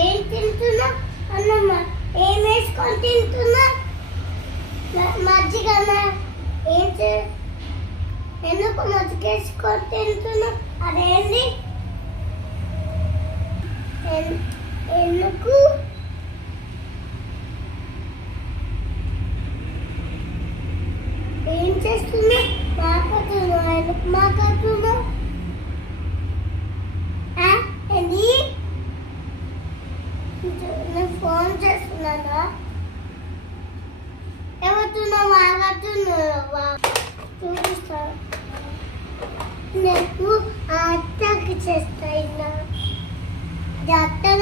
ఏం తింటున్నా అన్నమ్మ ఏం వేసుకొని తింటున్నా మజ్జిగనా ఎందుకు మజ్జిగేసుకొని తింటున్నా అదేంటి ఎందుకు ఏం చేస్తున్నా మాట్లాడుతున్నా ఎందుకు మాట్లాడుతున్నా ఏంటి నేను ఫోన్ చేస్తున్నానా ఎవరితో మాట్లాడుతున్నా చూపిస్తాను నేను అత్తకి చేస్తా అత్త